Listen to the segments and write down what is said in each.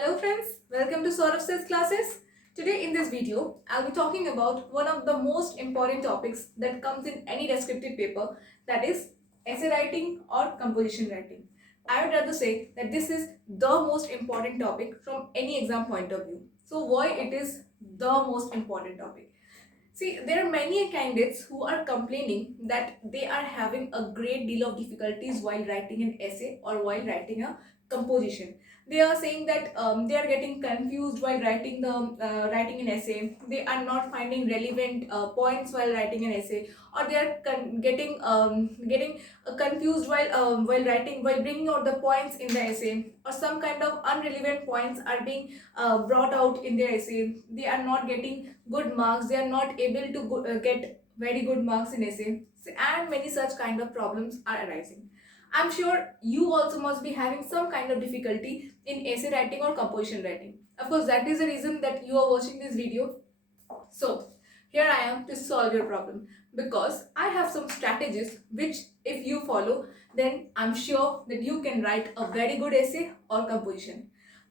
Hello friends, welcome to Saurabh Says Classes. Today in this video, I'll be talking about one of the most important topics that comes in any descriptive paper, that is essay writing or composition writing. I would rather say that this is the most important topic from any exam point of view. So why it is the most important topic? See, there are many candidates who are complaining that they are having a great deal of difficulties while writing an essay or while writing a composition. They are saying that they are getting confused while writing an essay. They are not finding relevant points while writing an essay, or they are getting confused while bringing out the points in the essay, or some kind of unrelevant points are being brought out in their essay. They are not getting good marks. They are not able to get very good marks in essay, and many such kind of problems are arising. I'm sure you also must be having some kind of difficulty in essay writing or composition writing. Of course, that is the reason that you are watching this video. So here I am to solve your problem, because I have some strategies which if you follow, then I'm sure that you can write a very good essay or composition.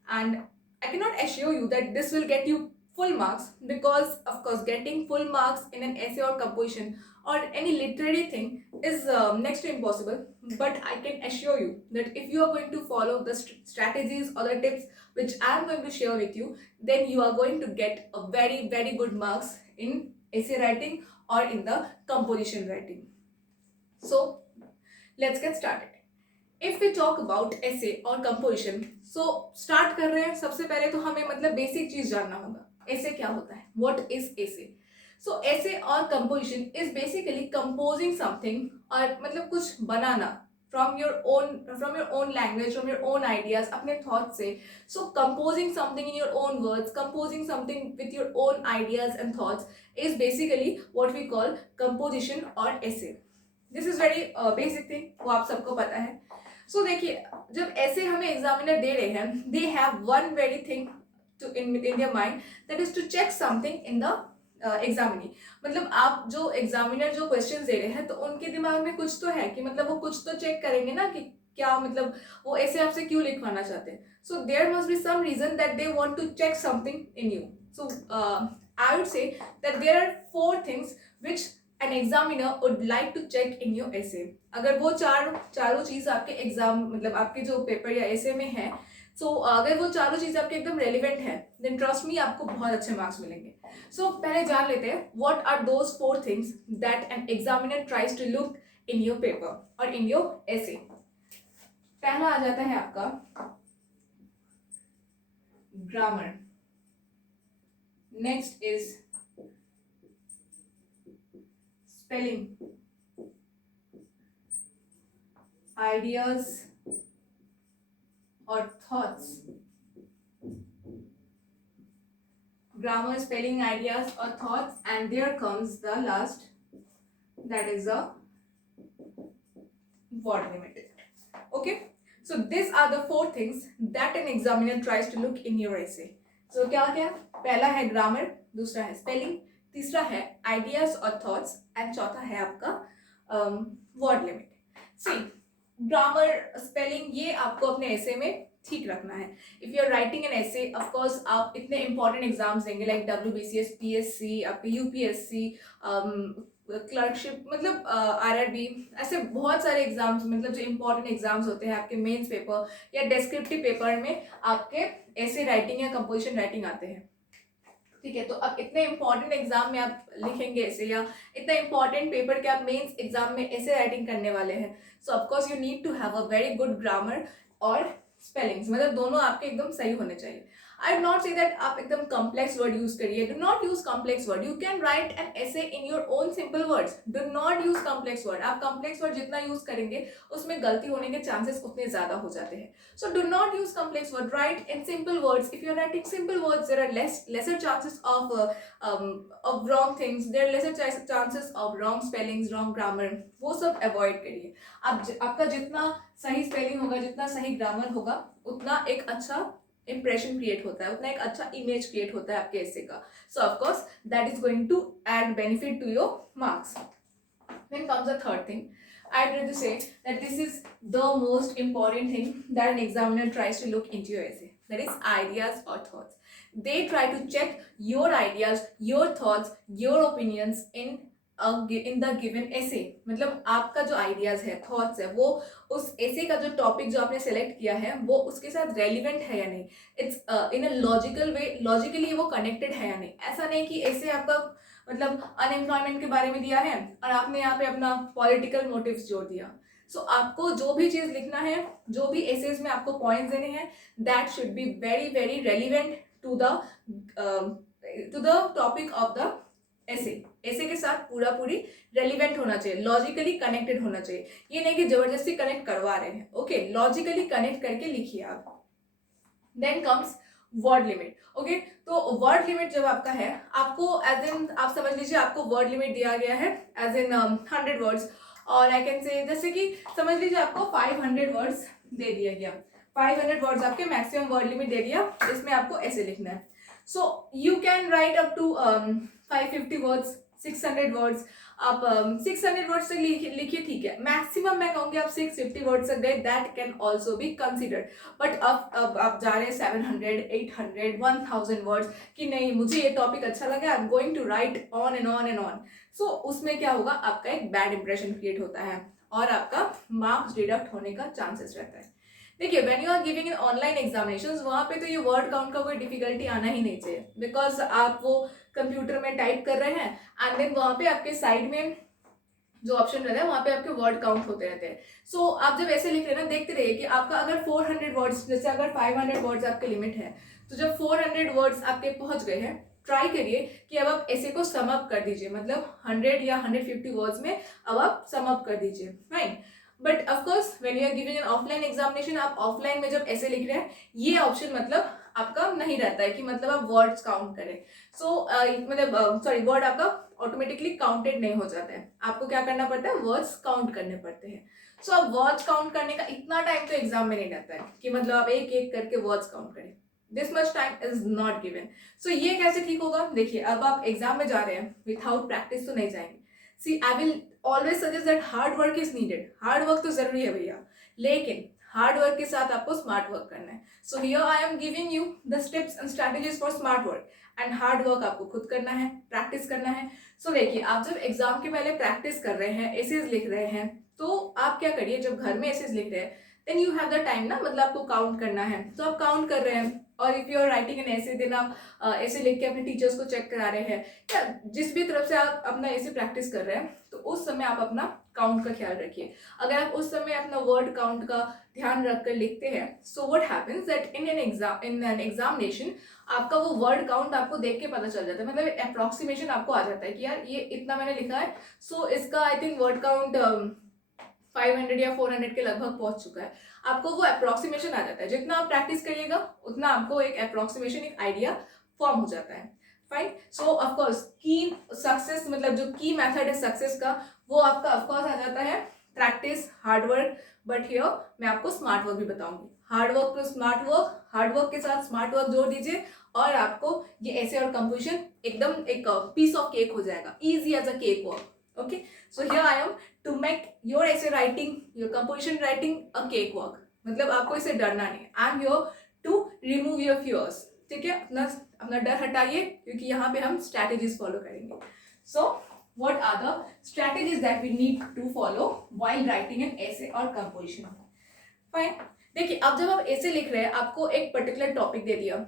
And I cannot assure you that this will get you full marks, because of course getting full marks in an essay or composition or any literary thing is next to impossible. But I can assure you that if you are going to follow the strategies or the tips which I am going to share with you, then you are going to get a very good marks in essay writing or in the composition writing. So let's get started. If we talk about essay और composition, so start कर रहे हैं. सबसे पहले तो हमें मतलब basic चीज जानना होगा, essay क्या होता है, what is essay. So essay और composition is basically composing something, और मतलब कुछ बनाना from your own language, from your own ideas, अपने thoughts से. So composing something in your own words, composing something with your own ideas and thoughts is basically what we call composition or essay. This is very basic thing, वो आप सबको पता है. सो देखिए, जब ऐसे हमें एग्जामिनर दे रहे हैं, they have one very thing to in their mind, that is to check something in the examinee. मतलब आप जो एग्जामिनर जो क्वेश्चन दे रहे हैं, तो उनके दिमाग में कुछ तो है कि मतलब वो कुछ तो चेक करेंगे ना कि क्या मतलब वो ऐसे आपसे क्यों लिखवाना चाहते हैं. So there must be some reason that they want to check something in you. So I would say that there are four things which an examiner would like to check in your essay. अगर वो चारों चीज आपके exam मतलब आपके जो paper या essay में है, so अगर वो चारों चीज आपके एकदम रेलिवेंट है, then trust me आपको बहुत अच्छे मार्क्स मिलेंगे. So पहले जान लेते हैं what are those four things that an examiner tries to look in your paper or in your essay. पहला आ जाता है आपका grammar. Next is spelling, ideas or thoughts. Grammar, spelling, ideas or thoughts, and there comes the last, that is the word limit. Okay, so these are the four things that an examiner tries to look in your essay. So क्या क्या, पहला है grammar, दूसरा है spelling, तीसरा है ideas और thoughts, and चौथा है आपका word limit. See, grammar, spelling, ये आपको अपने ऐसे में ठीक रखना है. If you are writing an essay, of course आप इतने इंपॉर्टेंट एग्जाम्स देंगे लाइक WBCS, PSC, आपके UPSC, क्लर्कशिप, मतलब RRB, ऐसे बहुत सारे एग्जाम्स, मतलब जो इंपॉर्टेंट एग्जाम्स होते हैं आपके मेंस पेपर या डिस्क्रिप्टिव पेपर में, आपके ऐसे राइटिंग या कंपोजिशन राइटिंग आते हैं. ठीक है, तो अब इतने इंपॉर्टेंट एग्जाम में आप लिखेंगे ऐसे, या इतना इंपॉर्टेंट पेपर के आप मेंस एग्जाम में ऐसे राइटिंग करने वाले हैं, so of course you need to have a very good grammar और स्पेलिंग्स, मतलब दोनों आपके एकदम सही होने चाहिए. I will not say that आप एकदम कॉम्प्लेक्स वर्ड यूज करिए. Do not use complex word. You can write an essay in your own simple words. Do not use complex word. आप कॉम्प्लेक्स वर्ड जितना यूज करेंगे, उसमें गलती होने के चांसेस उतने ज्यादा हो जाते हैं. So do not use complex word. Write in simple words. If you are writing simple words, there are lesser chances of wrong things. There are lesser chances of wrong spellings, wrong grammar. वो सब avoid करिए. आपका जितना सही spelling होगा, जितना सही grammar होगा, उतना एक अच्छा impression create होता है, उतना एक अच्छा image create होता है आपके essay का. So of course that is going to add benefit to your marks. Then comes the third thing. I'd rather say that this is the most important thing that an examiner tries to look into your essay. that is ideas or thoughts. They try to check your ideas, your thoughts, your opinions in the given essay. मतलब आपका जो ideas है, thoughts है, वो उस essay का जो topic जो आपने सेलेक्ट किया है वो उसके साथ रेलिवेंट है या नहीं, it's in a logical way, logically वो कनेक्टेड है या नहीं. ऐसा नहीं कि essay आपका मतलब अनएम्प्लॉयमेंट के बारे में दिया है और आपने यहाँ पे अपना पॉलिटिकल मोटिव्स जोड़ दिया. सो आपको जो भी चीज लिखना है, जो भी एसेज में आपको पॉइंट्स देने हैं, that should be very very relevant to the topic of the essay के साथ पूरा पूरी रेलिवेंट होना चाहिए, लॉजिकली कनेक्टेड होना चाहिए. ये नहीं कि जबरदस्ती कनेक्ट करवा रहे हैं. ओके, लॉजिकली कनेक्ट करके लिखिए आप. Then comes word limit. Okay, तो वर्ड लिमिट जब आपका है, आपको एज इन, आप समझ लीजिए आपको वर्ड लिमिट दिया गया है एज इन 100 वर्ड्स, और आई कैन से जैसे कि समझ लीजिए आपको 500 वर्ड्स दे दिया गया. 500 वर्ड्स आपके मैक्सिमम वर्ड लिमिट दे दिया, इसमें आपको ऐसे लिखना है. So you can write up to 550 words, 600 words. आप 600 वर्ड्स तक लिखिए, ठीक है. मैक्सिमम मैं कहूँगी आप 650 वर्ड्स तक गए, that can also be considered. But अब आप जा रहे हैं 700, 800, 1000 वर्ड्स कि नहीं मुझे ये टॉपिक अच्छा लगा, I am going to write on and on and on. So उसमें क्या होगा, आपका एक बैड इंप्रेशन क्रिएट होता है और आपका मार्क्स डिडक्ट होने का चांसेस रहता है. देखिए, when you are giving in online examinations, वहाँ पे तो ये वर्ड काउंट का कोई डिफिकल्टी आना ही नहीं चाहिए, बिकॉज आप वो कंप्यूटर में टाइप कर रहे हैं एंड देन वहाँ पे आपके साइड में जो ऑप्शन रहता है वहाँ पे आपके वर्ड काउंट होते रहते हैं. सो आप जब ऐसे लिख रहे हैं ना, देखते रहिए कि आपका अगर 400 वर्ड्स, जैसे अगर 500 वर्ड्स आपके लिमिट है, तो जब 400 वर्ड्स आपके पहुंच गए हैं, ट्राई करिए कि अब आप ऐसे को सम अप कर दीजिए, मतलब 100 या 150 वर्ड्स में अब आप सम अप कर दीजिए. Fine. But of course when you are giving an offline examination, आप ऑफलाइन में जब ऐसे लिख रहे हैं, ये ऑप्शन मतलब आपका नहीं रहता है कि मतलब आप वर्ड्स काउंट करें. सो मतलब सॉरी, वर्ड आपका ऑटोमेटिकली काउंटेड नहीं हो जाता है, आपको क्या करना पड़ता है, वर्ड्स काउंट करने पड़ते हैं. सो अब वर्ड्स काउंट करने का इतना टाइम तो एग्जाम में नहीं रहता है कि मतलब आप एक एक करके वर्ड्स काउंट करें. This much time is not given. So ये कैसे ठीक होगा, देखिए अब आप एग्जाम में जा रहे हैं, विथआउट प्रैक्टिस तो नहीं जाएंगे. See I will always suggest that hard work is needed. Hard work तो जरूरी है भैया, लेकिन हार्ड वर्क के साथ आपको स्मार्ट वर्क करना है. So here I am giving you the steps and strategies for smart work. And hard work आपको खुद करना है, प्रैक्टिस करना है. सो देखिए, आप जब एग्जाम के पहले प्रैक्टिस कर रहे हैं, एसेज लिख रहे हैं, तो आप क्या करिए, जब घर में एसेज लिख रहे हैं, then you have the time ना, मतलब आपको काउंट करना है, तो आप काउंट कर रहे हैं. और if you are writing an essay, then आप ऐसे लिख के अपने टीचर्स को चेक करा रहे हैं, या जिस भी तरफ से आप अपना ऐसे प्रैक्टिस कर रहे हैं, तो उस समय आप अपना काउंट का ख्याल रखिए. अगर आप उस समय अपना वर्ड काउंट का ध्यान रखकर लिखते हैं, so what happens that in an examination आपका वो वर्ड काउंट आपको देख के पता चल जाता है, मतलब अप्रॉक्सीमेशन आपको आ जाता है कि यार ये इतना मैंने लिखा है, सो इसका आई थिंक वर्ड काउंट 500 या 400 के लगभग पहुंच चुका है. आपको वो अप्रॉक्सीमेशन आ जाता है. जितना आप प्रैक्टिस करिएगा उतना आपको एक अप्रॉक्सीमेशन, एक आइडिया फॉर्म हो जाता है. फाइन. सो ऑफकोर्स की सक्सेस, मतलब जो की मेथड है सक्सेस का, वो आपका ऑफकोर्स आ जाता है प्रैक्टिस, हार्डवर्क. बट हियर मैं आपको स्मार्ट वर्क भी बताऊंगी. Hard work plus smart work, hard work के साथ स्मार्ट वर्क जोड़ दीजिए और आपको ये ऐसे और कंपोजिशन एकदम एक पीस ऑफ केक हो जाएगा, easy as a cake work. Okay, so here I am to make your essay writing, your composition writing a cakewalk. मतलब आपको इसे डरना नहीं. I am here to remove your fears. ठीक है, अपना डर हटाइए, क्योंकि यहाँ पे हम strategies follow करेंगे. So what are the strategies that we need to follow while writing an essay or composition? Fine. देखिए, अब जब आप essay लिख रहे हैं, आपको एक particular topic दे दिया,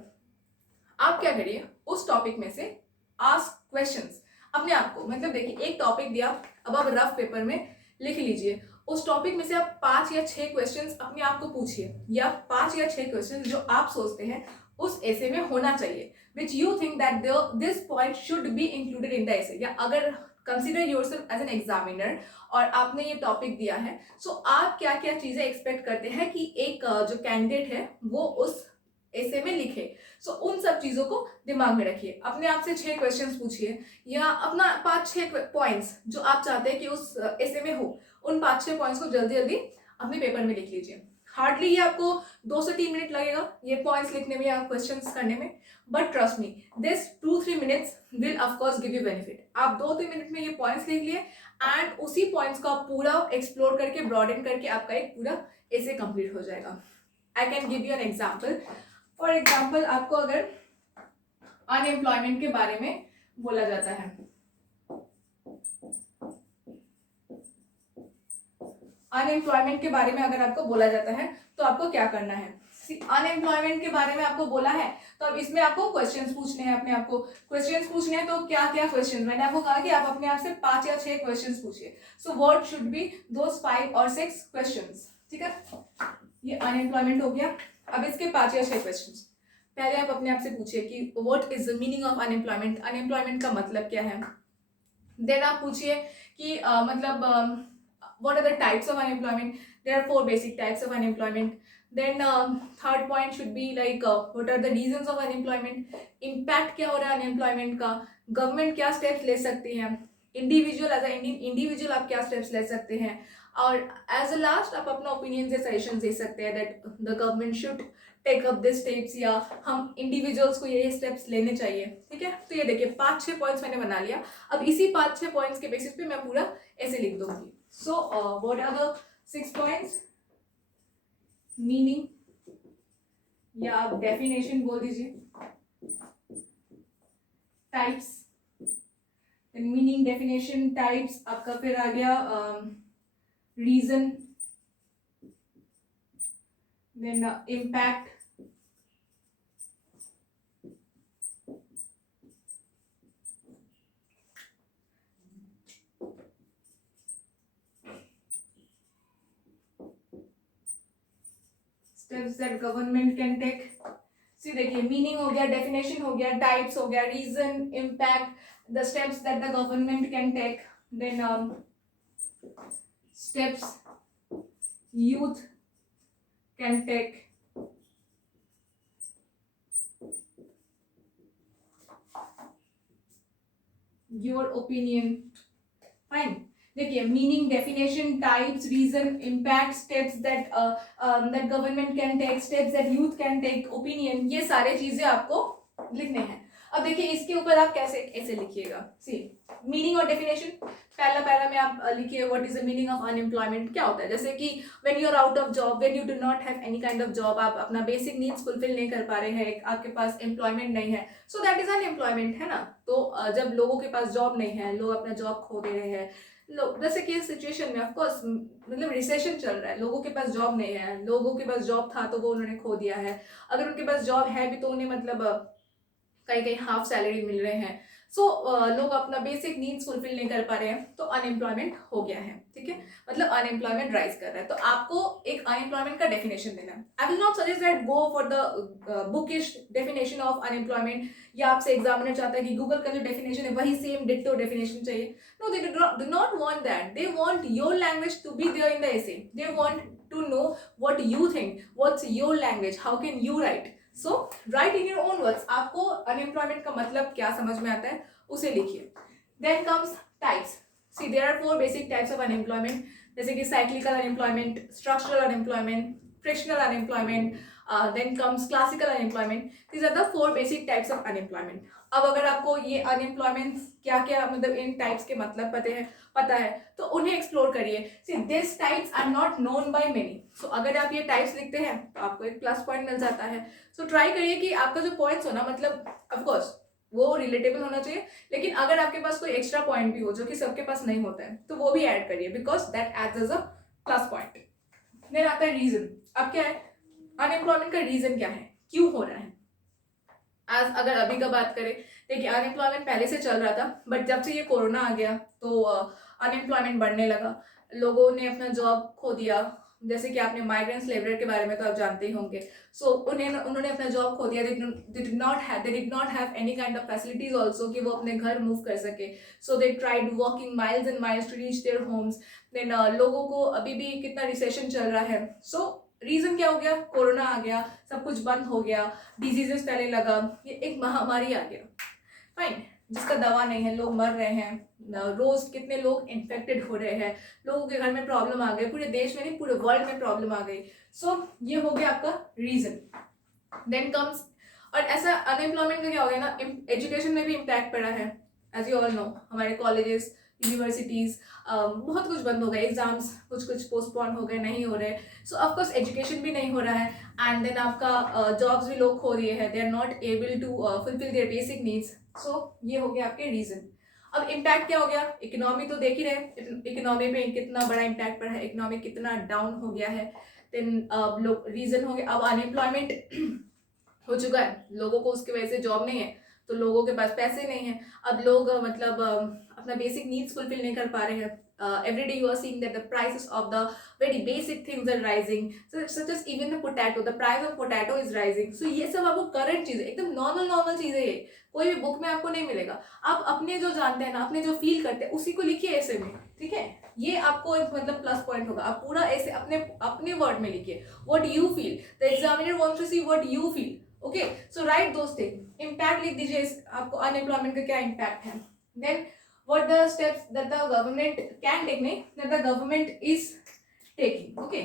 आप क्या करिए, उस टॉपिक में से ask questions अपने आप को. मतलब देखिए, एक टॉपिक दिया, अब आप रफ पेपर में लिख लीजिए, उस टॉपिक में से आप 5 या 6 क्वेश्चंस अपने आप को पूछिए, या 5 या 6 क्वेश्चंस जो आप सोचते हैं उस ऐसे में होना चाहिए, which you think that this point should be included in the essay. या अगर consider yourself as an examiner और आपने ये टॉपिक दिया है, सो आप क्या क्या चीजें एक्सपेक्ट करते हैं कि एक जो कैंडिडेट है वो उस ऐसे में लिखे. सो उन सब चीजों को दिमाग में रखिए. अपने आप से 6 क्वेश्चंस पूछिए, या अपना 5-6 पॉइंट्स जो आप चाहते हैं कि उस ऐसे में हो, उन 5-6 पॉइंट्स को जल्दी जल्दी अपने पेपर में लिख लीजिए. हार्डली ये आपको 2 से 3 मिनट लगेगा ये पॉइंट्स लिखने में या क्वेश्चंस करने में, but trust me, this 2-3 minutes will of course give you benefit. आप 2-3 मिनट में ये पॉइंट्स लिख लिए एंड उसी पॉइंट्स को आप पूरा एक्सप्लोर करके, ब्रॉडन करके आपका एक पूरा ऐसे कंप्लीट हो जाएगा. I can give you an example. For example आपको अगर अनएम्प्लॉयमेंट के बारे में बोला जाता है, अनएम्प्लॉयमेंट के बारे में अगर आपको बोला जाता है तो आपको क्या करना है। अनएम्प्लॉयमेंट के बारे में आपको बोला है तो अब इसमें आपको क्वेश्चंस पूछने हैं, अपने आपको क्वेश्चंस पूछने हैं। तो क्या क्या क्वेश्चंस, मैंने आपको कहा कि आप अपने आप से 5 या 6 क्वेश्चंस पूछिए। सो व्हाट शुड बी दोस 5 और 6 क्वेश्चंस, ठीक है। ये अनएम्प्लॉयमेंट हो गया। अब इसके 5 या 6 क्वेश्चंस पहले आप अपने आप से पूछिए कि what is the meaning of unemployment, unemployment का मतलब क्या है। देन आप पूछिए कि what are the types of unemployment. There are 4 basic types of unemployment. Then third point should be like what are the reasons of unemployment, impact क्या हो रहा है unemployment का, गवर्नमेंट क्या स्टेप्स ले सकती है, इंडिविजुअल एज इंडिविजुअल आप क्या स्टेप्स ले सकते हैं, और एज अ लास्ट आप अपना ओपिनियन या सजेशन दे सकते हैं that the government should take up this steps, या हम इंडिविजुअल्स को ये स्टेप्स लेने चाहिए, ठीक है। तो ये देखिए 5-6 पॉइंट्स मैंने बना लिया। अब इसी 5-6 पॉइंट्स के बेसिस पे मैं पूरा ऐसे लिख दूंगी। So, what are the 6 points? Meaning, या आप definition बोल दीजिए, types, then meaning, definition, types, आपका फिर आ गया reason, then impact, steps that government can take. सी देखिए मीनिंग हो गया, डेफिनेशन हो गया, टाइप्स हो गया, reason, impact, the steps that the government can take, then steps youth can take, your opinion, fine. देखिए meaning, definition, types, reason, impact, steps that that government can take, steps that youth can take, opinion, ये सारे चीजें आपको लिखने हैं। अब देखिए इसके ऊपर आप कैसे ऐसे लिखिएगा। सी मीनिंग और डेफिनेशन, पहला में आप लिखिए what is the meaning of unemployment. क्या होता है, जैसे कि when you are out of job, when you do not have any kind of job, आप अपना बेसिक नीड्स फुलफिल नहीं कर पा रहे हैं, आपके पास एम्प्लॉयमेंट नहीं है, सो दैट इज अनएम्प्लॉयमेंट, है ना। तो जब लोगों के पास जॉब नहीं है, लोग अपना जॉब खो दे रहे हैं, जैसे कि इस सिचुएशन में ऑफकोर्स मतलब रिसेशन चल रहा है, लोगों के पास जॉब नहीं है, लोगों के पास जॉब था तो वो उन्होंने खो दिया है, अगर उनके पास जॉब है भी तो उन्हें मतलब कहीं कहीं हाफ सैलरी मिल रहे हैं। सो लोग अपना बेसिक नीड्स फुलफिल नहीं कर पा रहे हैं, तो अनएम्प्लॉयमेंट हो गया है, ठीक है। मतलब अनएम्प्लॉयमेंट राइज कर रहा है। तो आपको एक अनएम्प्लॉयमेंट का डेफिनेशन देना है। आई will not suggest that go for the bookish definition of unemployment, या आपसे एग्जामिनर चाहता है कि गूगल का जो डेफिनेशन है वही सेम डिट्टो डेफिनेशन चाहिए। No, they do not want that, they want your language to be there in the essay, they want to know what you think, what's your language, how can you write. So write in your own words, आपको unemployment का मतलब क्या समझ में आता है उसे लिखिए। Then comes types. See there are 4 basic types of unemployment, जैसे कि cyclical unemployment, structural unemployment, frictional unemployment, then comes classical unemployment. These are the 4 basic types of unemployment. अब अगर आपको ये अनएम्प्लॉयमेंट क्या क्या मतलब इन टाइप्स के मतलब पता है तो उन्हें एक्सप्लोर करिए। See this types are not known by many. So अगर आप ये टाइप्स लिखते हैं तो आपको एक प्लस पॉइंट मिल जाता है। सो ट्राई करिए कि आपका जो पॉइंट्स हो ना, मतलब ऑफकोर्स वो रिलेटेबल होना चाहिए, लेकिन अगर आपके पास कोई एक्स्ट्रा पॉइंट भी हो जो कि सबके पास नहीं होता है तो वो भी ऐड करिए, because that adds as a plus point. Then आता है रीजन। अब क्या है, अनएम्प्लॉयमेंट का रीजन क्या है, क्यों हो रहा है। आज अगर अभी का बात करें, देखिए अनएम्प्लॉयमेंट पहले से चल रहा था, बट जब से ये कोरोना आ गया तो अनएम्प्लॉयमेंट बढ़ने लगा, लोगों ने अपना जॉब खो दिया। जैसे कि आपने माइग्रेंट्स लेबर के बारे में तो आप जानते ही होंगे। सो उन्होंने अपना जॉब खो दिया। They did not have any kind of facilities also कि वो अपने घर मूव कर सके। So they tried walking miles and miles to reach their homes. Then लोगों को अभी भी कितना रिसेशन चल रहा है। सो रीजन क्या हो गया, कोरोना आ गया, सब कुछ बंद हो गया, डिजीजेस फैलने लगा, ये एक महामारी आ गया, फाइन, जिसका दवा नहीं है, लोग मर रहे हैं, रोज कितने लोग इन्फेक्टेड हो रहे हैं, लोगों के घर में प्रॉब्लम आ गई, पूरे देश में नहीं पूरे वर्ल्ड में प्रॉब्लम आ गई। सो ये हो गया आपका रीजन। देन कम्स, और ऐसा अनएम्प्लॉयमेंट का क्या हो गया ना, एजुकेशन में भी इम्पैक्ट पड़ा है। एज यू ऑल नो, हमारे कॉलेजेस यूनिवर्सिटीज़ बहुत कुछ बंद हो गए, एग्जाम्स कुछ कुछ पोस्टपोन हो गए, नहीं हो रहे। सो ऑफकोर्स एजुकेशन भी नहीं हो रहा है, एंड देन आपका जॉब्स भी लोग खो रहे हैं, they are not able to fulfil their basic needs. So ये हो गया आपके रीज़न। अब इम्पैक्ट क्या हो गया, इकोनॉमी तो देख ही रहे, इकोनॉमी पे कितना बड़ा इम्पैक्ट पड़ा है, इकोनॉमी कितना डाउन हो गया है। देन लोग रीज़न हो गया, अब अनएम्प्लॉयमेंट हो चुका है, लोगों को उसकी वजह से जॉब नहीं है, तो लोगों के पास पैसे नहीं है। अब लोग मतलब अपना बेसिक नीड्स फुलफिल नहीं कर पा रहे हैं। Every day you are seeing that the prices of the very basic things are rising, so such as even the potato, the price of potato is rising. So ये सब आपको current चीज़ है, एकदम नॉर्मल चीज़ है, ये कोई भी बुक में आपको नहीं मिलेगा। आप अपने जो जानते हैं ना, अपने जो फील करते हैं उसी को लिखिए ऐसे में, ठीक है। ये आपको एक मतलब प्लस पॉइंट होगा। आप पूरा ऐसे अपने वर्ड में लिखिए, what you feel, the examiner wants to see what you feel. Okay, so right दोस्त, इम्पैक्ट लिख दीजिए, आपको अनएम्प्लॉयमेंट का क्या इम्पैक्ट है। Then what the steps that the government can take, नहीं, that the government is taking. Okay,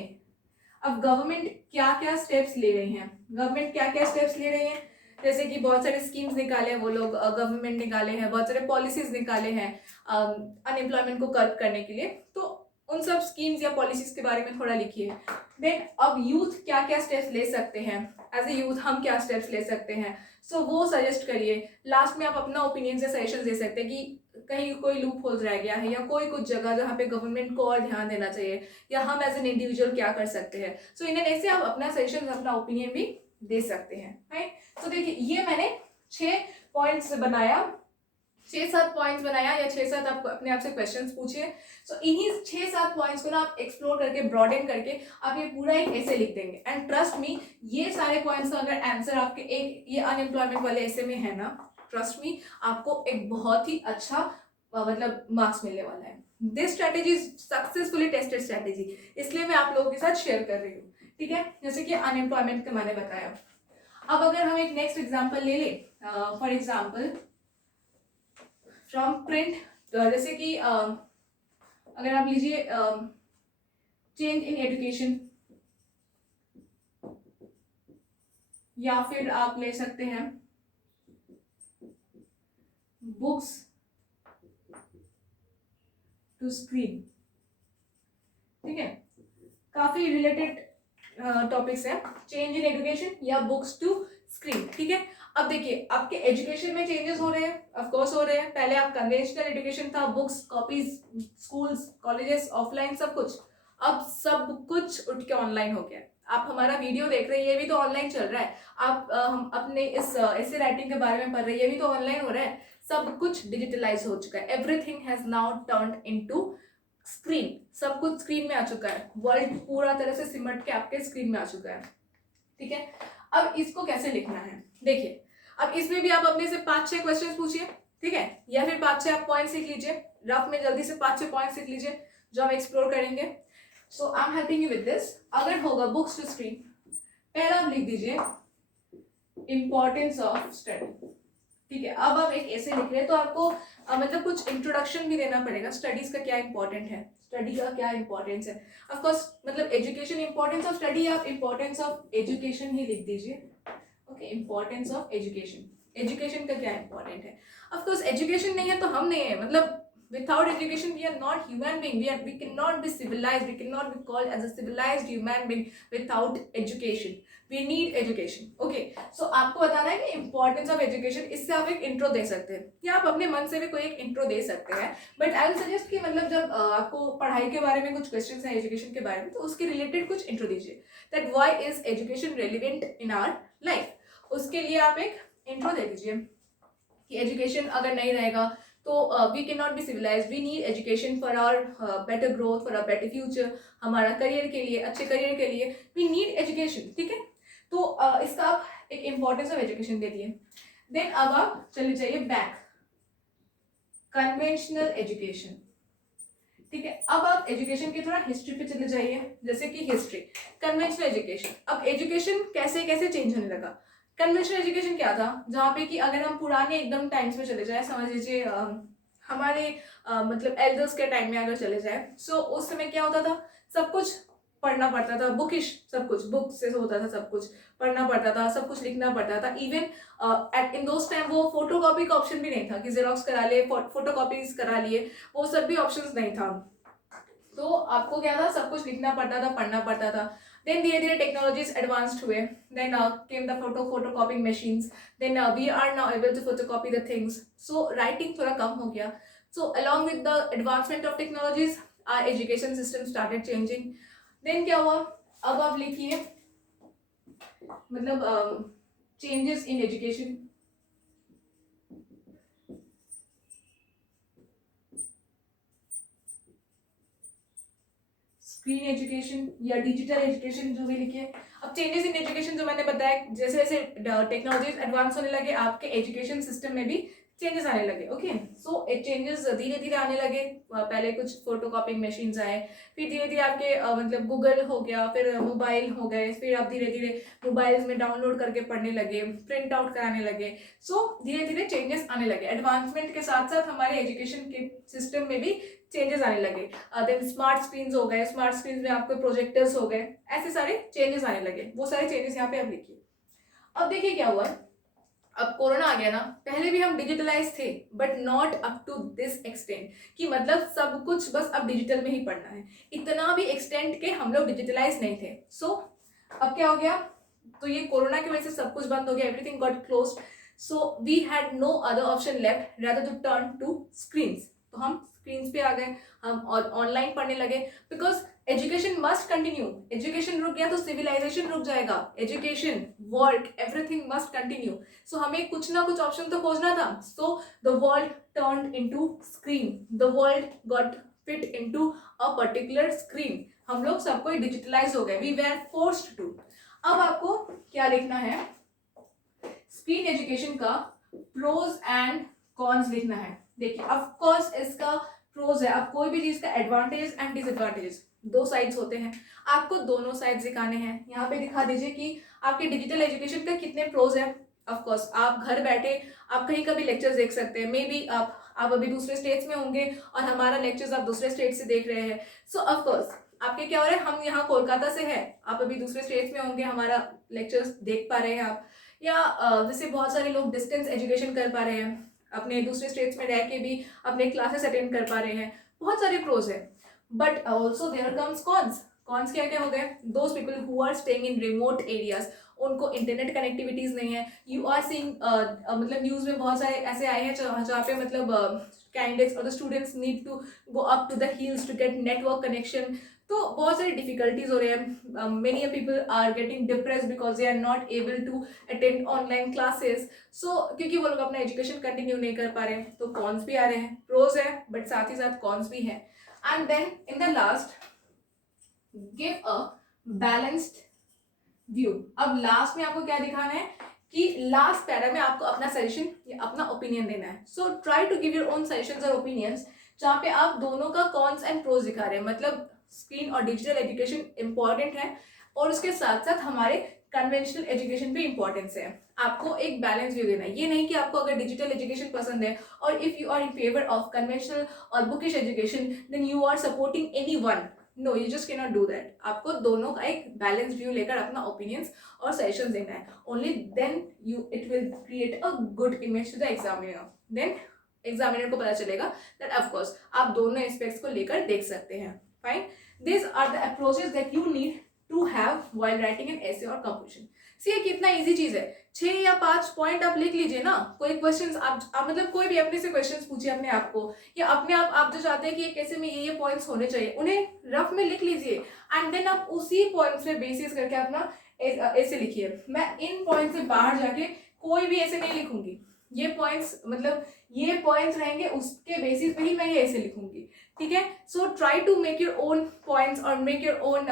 अब government क्या क्या स्टेप्स ले रही हैं, गवर्नमेंट क्या क्या स्टेप्स ले रही हैं, जैसे कि बहुत सारे स्कीम्स निकाले हैं वो लोग, गवर्नमेंट निकाले हैं, बहुत सारे पॉलिसीज निकाले हैं अनएम्प्लॉयमेंट को कर्ब करने के लिए। तो उन सब स्कीम्स या पॉलिसीज के बारे में थोड़ा लिखिए। देन अब यूथ क्या क्या स्टेप्स ले सकते हैं, एज ए यूथ हम क्या स्टेप्स ले सकते हैं, सो वो सजेस्ट करिए। लास्ट में आप अपना ओपिनियन से सजेशन दे सकते हैं कि कहीं कोई लूप होल रह गया है, या कोई कुछ जगह जहाँ पे गवर्नमेंट को और ध्यान देना चाहिए, या हम एज एन इंडिविजुअल क्या कर सकते हैं। सो इन ऐसे आप अपना सजेशन, अपना ओपिनियन भी दे सकते हैं, राइट। सो देखिए, ये मैंने 6 पॉइंट्स बनाया, 6-7 पॉइंट्स बनाया, या 6-7 आप अपने आप से क्वेश्चंस पूछिए। सो इन्हीं 6-7 पॉइंट्स को ना आप एक्सप्लोर करके, ब्रॉडन करके आप ये पूरा एक ऐसे लिख देंगे। एंड ट्रस्ट मी, ये सारे पॉइंट्स का अगर आंसर आपके एक ये अनएम्प्लॉयमेंट वाले ऐसे में है ना, ट्रस्ट मी, आपको एक बहुत ही अच्छा मतलब मार्क्स मिलने वाला है। This strategy is successfully tested strategy, इसलिए मैं आप लोगों के साथ शेयर कर रही हूँ, ठीक है। जैसे कि अनएम्प्लॉयमेंट का मैंने बताया। अब अगर हम एक नेक्स्ट एग्जाम्पल ले ले, फॉर एग्जाम्पल फ्रॉम प्रिंट, जैसे कि अगर आप लीजिए चेंज इन एजुकेशन, या फिर आप ले सकते हैं बुक्स टू स्क्रीन, ठीक है। काफी रिलेटेड टॉपिक्स है, चेंज इन एजुकेशन या बुक्स टू स्क्रीन, ठीक है। अब देखिए, आपके एजुकेशन में चेंजेस हो रहे हैं, ऑफ कोर्स हो रहे हैं। पहले आप कन्वेंशनल एजुकेशन था, books, copies, schools, colleges, offline सब कुछ। अब सब कुछ उठ के ऑनलाइन हो गया। आप हमारा वीडियो देख रहे हैं, ये भी तो ऑनलाइन चल रहा है। आप हम अपने इस ऐसे राइटिंग के बारे में पढ़ रहे हैं, ये भी तो ऑनलाइन हो रहा है। सब कुछ डिजिटलाइज हो चुका है, everything has now turned into screen, सब कुछ स्क्रीन में आ चुका है। वर्ल्ड पूरा तरह से सिमट के आपके स्क्रीन में आ चुका है, ठीक है। अब इसको कैसे लिखना है, देखिए, अब इसमें भी आप अपने से 5-6 क्वेश्चंस पूछिए, ठीक है, या फिर 5-6 आप पॉइंट्स लिख लीजिए, रफ में जल्दी से 5-6 पॉइंट्स लिख लीजिए जो हम एक्सप्लोर करेंगे। So I am helping you with this. अगर होगा बुक्स टू स्क्रीन, पहला आप लिख दीजिए इंपॉर्टेंस ऑफ स्टडी, ठीक है। अब आप एक ऐसे लिख रहे हैं तो आपको मतलब कुछ इंट्रोडक्शन भी देना पड़ेगा, स्टडीज का क्या इंपॉर्टेंट है, स्टडी का क्या इंपॉर्टेंस है। ऑफ कोर्स मतलब एजुकेशन, इंपॉर्टेंस ऑफ स्टडी, आप इंपॉर्टेंस ऑफ एजुकेशन ही लिख दीजिए, okay. Importance of education, education का क्या इंपॉर्टेंट है। ऑफ कोर्स एजुकेशन नहीं है तो हम नहीं है, मतलब without education we are not human being, we cannot be civilized, we cannot be called as a civilized human being without education. We need education, okay. So आपको बताना है कि इंपॉर्टेंस ऑफ एजुकेशन, इससे आप एक इंट्रो दे सकते हैं, या आप अपने मन से भी कोई एक इंट्रो दे सकते हैं। बट आई विल सजेस्ट कि मतलब जब आपको पढ़ाई के बारे में कुछ क्वेश्चंस हैं एजुकेशन के बारे में, तो उसके रिलेटेड कुछ इंट्रो दीजिए, that why is education relevant in our life. उसके लिए आप एक इंट्रो दे दीजिए कि एजुकेशन अगर नहीं रहेगा तो we can not be civilise, we need education for our better growth, for our better future, हमारा करियर के लिए, अच्छे करियर के लिए वी नीड एजुकेशन, ठीक है। तो इसका आप एक इंपॉर्टेंस ऑफ एजुकेशन दे दिए। देन अब आप चले जाइए बैक, कन्वेंशनल एजुकेशन, ठीक है। अब आप एजुकेशन की थोड़ा हिस्ट्री पे चले जाइए, जैसे कि हिस्ट्री, कन्वेंशनल एजुकेशन। अब एजुकेशन कैसे कैसे चेंज होने लगा। कन्वेंशनल एजुकेशन क्या था, जहाँ पे कि अगर हम पुराने एकदम टाइम्स में चले जाए, समझ लीजिए हमारे मतलब एल्डर्स के टाइम में अगर चले जाए, सो उस समय क्या होता था, सब कुछ पढ़ना पड़ता था, बुकिश सब कुछ, बुक से होता था सब कुछ, पढ़ना पड़ता था, सब कुछ लिखना पड़ता था। Even at in those time वो फोटो कॉपी का ऑप्शन भी नहीं था कि जेरोक्स करा लिए, फोटो कॉपीज करा लिए, वो सब भी ऑप्शंस नहीं था। तो आपको क्या था, सब कुछ लिखना पड़ता था, पढ़ना पड़ता था। देन धीरे धीरे टेक्नोलॉजीज एडवांस्ड हुए, then came the photo copying machines, then we are now able to photo copy the things, so writing थोड़ा कम हो गया। So along with the advancement of technologies our education system started changing. Then क्या हुआ, अब आप लिखिए मतलब changes in education. Screen education या डिजिटल एजुकेशन जो भी लिखिए। अब चेंजेस इन एजुकेशन जो मैंने बताया, जैसे जैसे टेक्नोलॉजीज एडवांस होने लगे, आपके एजुकेशन सिस्टम में भी चेंजेस आने लगे। ओके, सो चेंजेस धीरे धीरे आने लगे। पहले कुछ फोटो कॉपिंग मशीन्स आए, फिर धीरे धीरे आपके मतलब गूगल हो गया, फिर मोबाइल हो गए, फिर आप धीरे धीरे मोबाइल्स में डाउनलोड करके पढ़ने लगे, प्रिंट आउट कराने लगे। सो धीरे धीरे चेंजेस आने लगे। एडवांसमेंट के साथ साथ हमारे एजुकेशन के सिस्टम में भी चेंजेस आने लगे। देन स्मार्ट स्क्रीन हो गए, स्मार्ट स्क्रीन में आपके प्रोजेक्टर्स हो गए, ऐसे सारे चेंजेस आने लगे। वो सारे चेंजेस यहाँ पे आप लिखिए। अब देखिए क्या हुआ, अब कोरोना आ गया ना, पहले भी हम डिजिटलाइज थे but not up to this extent कि मतलब सब कुछ बस अब डिजिटल में ही पढ़ना है, इतना भी एक्सटेंट के हम लोग डिजिटलाइज नहीं थे। सो अब क्या हो गया, तो ये कोरोना की वजह से सब कुछ बंद हो गया, everything got closed. So we had no other option left rather to turn to screens. तो हम स्क्रीन्स पे आ गए, हम ऑनलाइन पढ़ने लगे, because education must continue. Education रुक गया तो सिविलाइजेशन रुक जाएगा। Education, work, everything must continue. So हमें कुछ ना कुछ ऑप्शन तो खोजना था। So the world turned into screen, the world got fit into a particular screen. हम लोग सब कोई डिजिटलाइज हो गए, वी वेर फोर्स्ड टू। अब आपको क्या लिखना है, स्क्रीन एजुकेशन का प्रोज एंड कॉन्स लिखना है। देखिए ऑफ कोर्स इसका प्रोज है, अब कोई भी चीज का एडवांटेज एंड डिसएडवांटेजेस दो साइड्स होते हैं, आपको दोनों साइड्स दिखाने हैं। यहाँ पे दिखा दीजिए कि आपके डिजिटल एजुकेशन का कितने प्रोज है। ऑफ कोर्स आप घर बैठे आप कहीं का भी लेक्चर्स देख सकते हैं, मे बी आप अभी दूसरे स्टेट्स में होंगे और हमारा लेक्चर्स आप दूसरे स्टेट से देख रहे हैं। सो ऑफ कोर्स आपके क्या हो रहा है, हम यहाँ कोलकाता से है, आप अभी दूसरे स्टेट्स में होंगे, हमारा लेक्चर्स देख पा रहे हैं आप। या जैसे बहुत सारे लोग डिस्टेंस एजुकेशन कर पा रहे हैं, अपने दूसरे स्टेट्स में रह के भी अपने क्लासेस अटेंड कर पा रहे हैं। बहुत सारे प्रोज है, but also there comes cons. Cons क्या क्या हो गए, those people who are staying in remote areas, उनको इंटरनेट कनेक्टिविटीज नहीं है। यू आर सीइंग मतलब न्यूज में बहुत सारे ऐसे आए हैं जहाँ पे मतलब कैंडिडेट्स और the students need to go up to the hills to get network connection. तो बहुत सारी डिफिकल्टीज हो रही है। Many people are getting depressed because they are not able to attend online classes. So क्योंकि वो लोग अपना एजुकेशन कंटिन्यू नहीं कर पा रहे हैं। तो कॉन्स भी आ रहे हैं, प्रोज है बट साथ ही साथ कॉन्स भी है। And then in the last give a balanced view. अब लास्ट में आपको क्या दिखाना है कि लास्ट पैरा में आपको अपना सजेशन या अपना ओपिनियन देना है। So try to give your own suggestions और ओपिनियंस, जहाँ पे आप दोनों का कॉन्स एंड प्रोज दिखा रहे हैं। मतलब स्क्रीन और डिजिटल एजुकेशन इंपॉर्टेंट है और उसके साथ साथ हमारे कन्वेंशनल एजुकेशन भी इंपॉर्टेंस है। आपको एक बैलेंस व्यू देना है। ये नहीं कि आपको अगर डिजिटल एजुकेशन पसंद है और if you are in favour of conventional और bookish education then you are supporting any one. No, you just can not do that. आपको दोनों का एक बैलेंस व्यू लेकर अपना ओपिनियंस और सजेशन देना है। Only then you it will create a good image to the examiner. देन एग्जामिनर को पता चलेगा दैट ऑफ कोर्स आप दोनों एस्पेक्ट्स को लेकर देख सकते हैं। Fine, these are the approaches that you need to have while writing an essay or composition. See, ये कितना इजी चीज है, 6 या 5 पॉइंट आप लिख लीजिए ना। कोई क्वेश्चंस आप मतलब कोई भी अपने से क्वेश्चंस पूछिए अपने आप को, या अपने आप जो चाहते हैं कि एक ऐसे में ये पॉइंट्स होने चाहिए, उन्हें रफ में लिख लीजिए एंड देन आप उसी पॉइंट्स पे बेसिस करके अपना ऐसे लिखिए। मैं इन पॉइंट से बाहर जाके कोई भी ऐसे नहीं लिखूंगी, ये पॉइंट्स मतलब ये पॉइंट्स रहेंगे उसके बेसिस पे ही मैं ये ऐसे लिखूंगी। ठीक है, so try to make your own points और मेक योर ओन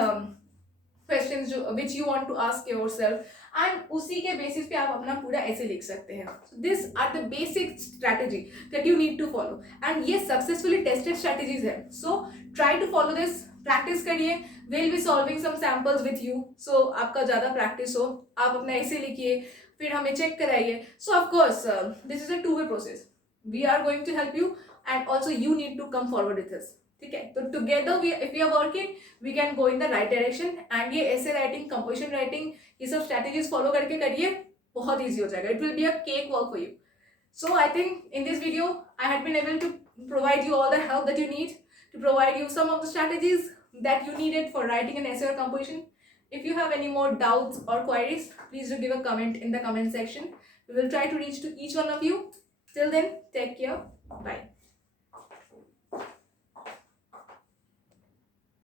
क्वेश्चंस जो which you want to ask yourself and उसी के बेसिस पे आप अपना पूरा ऐसे लिख सकते हैं। This are the basic strategy that you need to follow and ये सक्सेसफुली टेस्टेड स्ट्रैटेजीज है। So try to follow this, practice करिए। Will be solving some samples with you, so आपका ज़्यादा प्रैक्टिस हो, आप अपना ऐसे लिखिए फिर हमें चेक कराइए। So of course this is a two way process, we are going to help you and also you need to come forward with this. ठीक है, तो together we if we are working we can go in the right direction. And ये essay writing, composition writing, ये सब strategies follow करके करिए, बहुत easy हो जाएगा. It will be a cake work for you. So I think in this video I had been able to provide you all the help that you need, to provide you some of the strategies that you needed for writing an essay or composition. If you have any more doubts or queries, please do give a comment in the comment section. We will try to reach to each one of you. Till then, take care. Bye.